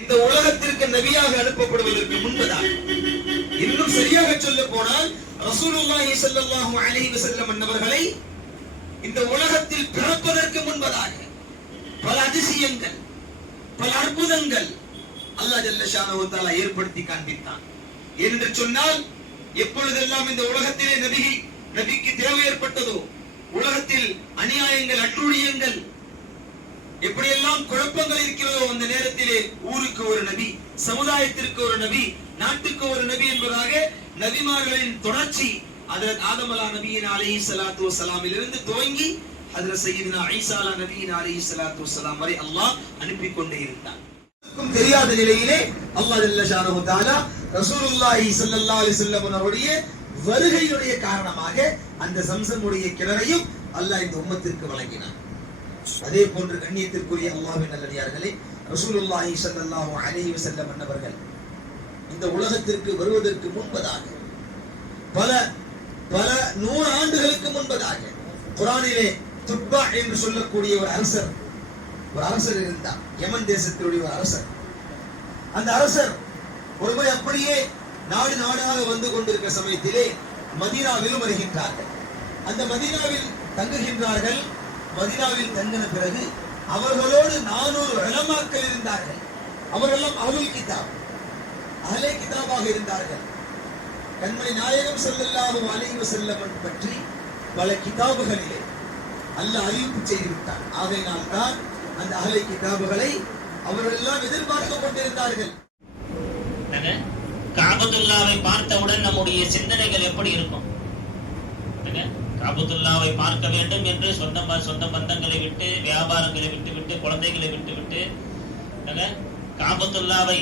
இந்த உலகத்திற்கு நபியாக அனுப்பப்படுவதற்கு முன்பதாக, இன்னும் சரியாக சொல்ல போனால் ரசூலுல்லாஹி ஸல்லல்லாஹு அலைஹி வஸல்லம் அன்னவர்களை இந்த உலகத்தில் பிறப்பதற்கு முன்பதாக பல அதிசயங்கள், பல அற்புதங்கள் அல்லாஹ் ஜல்ல ஷானஹு தஆலா ஏற்படுத்தி காண்பித்தான். என்று சொன்னால் எப்பொழுதெல்லாம் இந்த உலகத்திலே நபிக்கு தேவை ஏற்பட்டதோ, உலகத்தில் அநியாயங்கள், அட்டுழியங்கள், எப்படியெல்லாம் குழப்பங்கள் இருக்கிறதோ, அந்த நேரத்திலே ஊருக்கு ஒரு நபி, சமுதாயத்திற்கு ஒரு நபி, நாட்டுக்கு ஒரு நபி என்பதாக நபிமார்களின் தொடர்ச்சி ஹஜ்ரத் ஆதம் அலா நபியின் அலைஹிஸ்ஸலாத்து வஸ்ஸலாமிலிருந்து துவங்கி ஹஜ்ரத் சய்யிதுனா ஈசா அலா நபியின் அலைஹிஸ்ஸலாத்து வஸ்ஸலாம் வரை அல்லாஹ் அனுப்பி கொண்டே இருந்தான். தெரியாத நிலையிலே அல்லாஹ் ஜல்ல ஷானஹு தஆலா ரசூலுல்லாஹி ஸல்லல்லாஹு அலைஹி வஸல்லம் அவருடைய வருகையுடைய காரணமாக அந்த சம்சமுடைய கிணறையும் அல்லாஹ் இந்த உம்மத்திற்கு வழங்கினான். அதே போன்று கண்ணியத்திற்குரிய அல்லாஹ்வின் நல்லடியார்களே, ரசூலுல்லாஹி ஸல்லல்லாஹு அலைஹி வஸல்லம் அன்னவர்கள் இந்த உலகத்திற்கு வருவதற்கு முன்பதாக, பல 100 ஆண்டுகளுக்கு முன்பதாக, குர்ஆனிலே துப்பா என்று சொல்லக்கூடிய ஒரு அரசர் இருந்தார். யமன் தேசத்தினுடைய ஒரு அரசர். அந்த அரசர் ஒருமுறை அப்படியே நாடாக வந்து கொண்டிருக்கிற சமயத்திலே மதீனாவிலும் வருகின்றார்கள். அந்த மதீனாவில் தங்குகின்றார்கள். மதீனாவில் தங்கின பிறகு அவர்களோடு 400 உலமாக்கள் இருந்தார்கள். அவர்களெல்லாம் அஹ்லே கிதாபாக இருந்தார்கள். கண்மணி நாயகம் ஸல்லல்லாஹு அலைஹி வஸல்லம் பற்றி பல கிதாபுகளிலே அல்லாஹ் அறிவிப்பு செய்து விட்டார். ஆகையினால் தான் அந்த அஹ்லே கிதாபுகளை அவர்கள் எல்லாம் எதிர்பார்த்து கொண்டிருந்தார்கள். காபத்துல்லாவை பார்த்தவுடன் நம்முடைய சிந்தனைகள் எப்படி இருக்கும்? காபத்துல்லாவை பார்க்க வேண்டும் என்று சொந்த பந்தங்களை விட்டு, வியாபாரங்களை விட்டு, குழந்தைகளை விட்டு காபத்துல்லாவை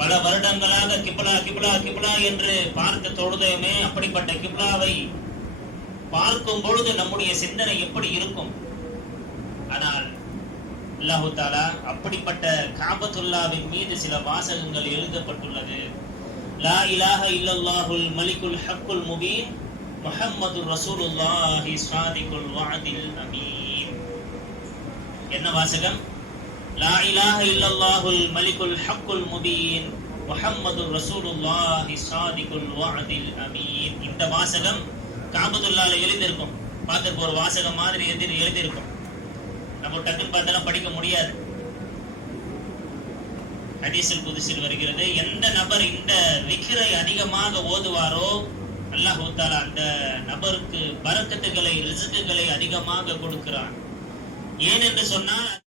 பல வருடங்களாக கிப்லா கிப்லா கிப்லா என்று பார்க்க தொழுதமே. அப்படிப்பட்ட கிப்லாவை பார்க்கும் பொழுது நம்முடைய சிந்தனை எப்படி இருக்கும்? ஆனால் அல்லாஹ் தஆலா அப்படிப்பட்ட காபத்துல்லாவின் மீது சில வாசகங்கள் எழுதப்பட்டுள்ளது. லா இலாஹ இல்லல்லாஹுல் மலிக்குல் ஹக்குல் முபீன் முஹம்மதுர் ரசூலுல்லாஹி ஸாதிகுல் வஅதில் அமீன். என்ன வாசகம்? லா இலாஹ இல்லல்லாஹுல் மலிக்குல் ஹக்குல் முபீன் முஹம்மதுர் ரசூலுல்லாஹி ஸாதிகுல் வஅதில் அமீன். இந்த வாசகம் காபத்துல்லாஹ்ல எழுதியிருக்கும். பார்த்து ஒரு வாசகம் மாதிரி எழுதியிருக்கும். நம்ம டக்குன்னு பார்த்தா படிக்க முடியாது. ஹதீஸில் குதுஸில் வருகிறது, எந்த நபர் இந்த விக்ரை அதிகமாக ஓதுவாரோ அல்லாஹ் தஆலா அந்த நபருக்கு பரக்கத்துகளை, ரிஸ்குகளை அதிகமாக கொடுக்கிறான். ஏனென்று சொன்னால்